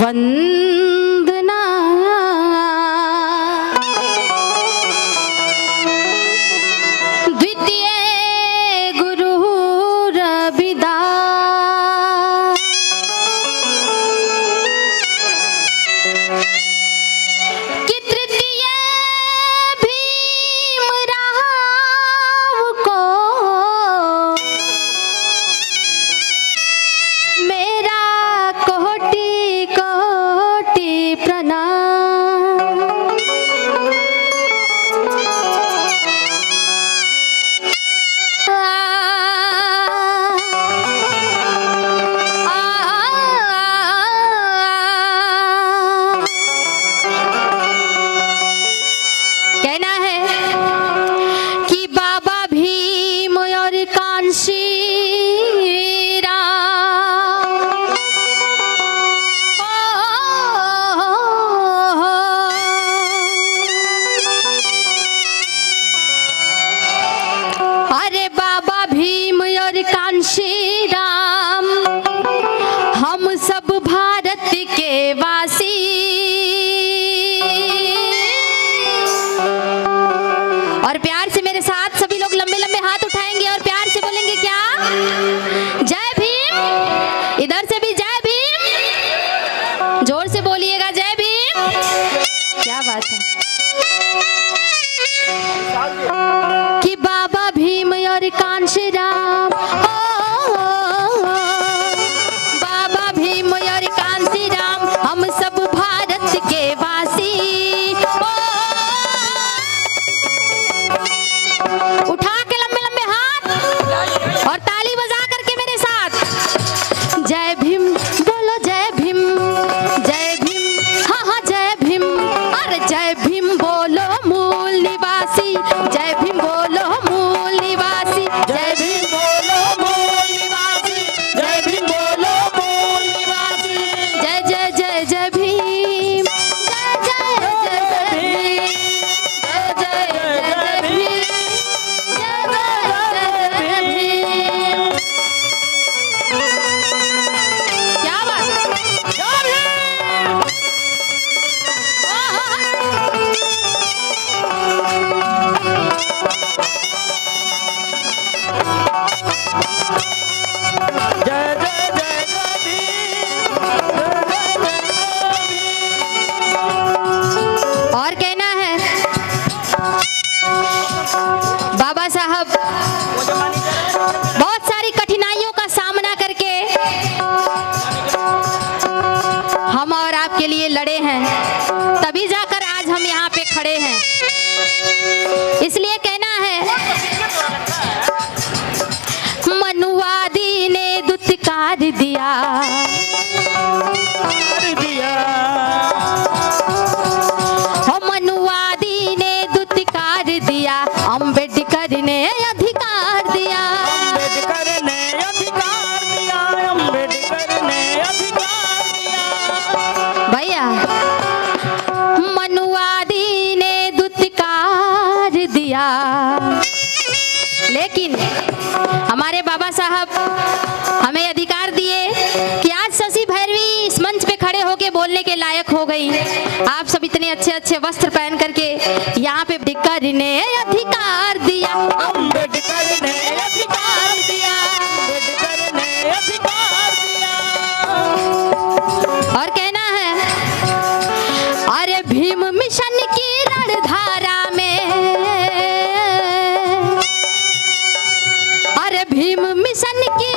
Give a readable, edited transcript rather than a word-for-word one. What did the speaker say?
वंदना। द्वितीय गुरु रविदास, कि तृतीय भीमराव को मेरा कोटि कोटि प्रणाम। कहना है कि बाबा भीम और कांशी राम, अरे बाबा भीम और कांशी राम, हम सब भारत के वासी। और प्यार से मेरे साथ सभी लोग लंबे लंबे हाथ उठाएंगे और प्यार से बोलेंगे क्या? जय भीम। इधर से भी जय भीम, जोर से बोलिएगा जय भीम। क्या बात है कि बाबा भीम और कांशी राम, बाबा भीम और कांशी राम, हम सब भारत के वासी। उठा के लंबे लंबे हाथ और ताली बजा करके मेरे साथ जय भीम बोलो, जय भीम, जय भीम, हाँ हाँ जय भीम। अरे जय भीम बोलो मूल निवासी, जय भीम बोलो मूल निवासी, जय भीम बोलो मूल निवासी, जय भीम बोलो मूल निवासी। जय जय जय जय भीम, जय जय जय जय भीम, जय जय जय भीम, जय जय जय भीम। क्या बात है? जय भीम। जय जय जय जय भीम, जय जय और कहना है बाबा साहब बहुत सारी कठिनाइयों का सामना करके हम और आपके लिए लड़े हैं, तभी जाकर आज हम यहाँ पे खड़े हैं। इसलिए कहना है मनुवादी ने दुत्कार दिया, दिया। मनुवादी ने दुत्कार दिया, अम्बेडकर ने अधिकार दिया। अम्बेडकर ने अधिकार दिया, अम्बेडकर ने अधिकार दिया। भैया मनुवादी ने दुत्कार दिया, लेकिन हमारे बाबा साहब हमें अधिकार दिए कि आज शशि भैरवी इस मंच पे खड़े होके बोलने के लायक हो गई। आप सब इतने अच्छे अच्छे वस्त्र पहन करके यहाँ पे अम्बेडकर ने अधिकार दिया, अम्बेडकर ने अधिकार दिया, अम्बेडकर ने अधिकार दिया। और कहना है अरे भीम मिशन की रणधारा में, अरे भीम मिशन की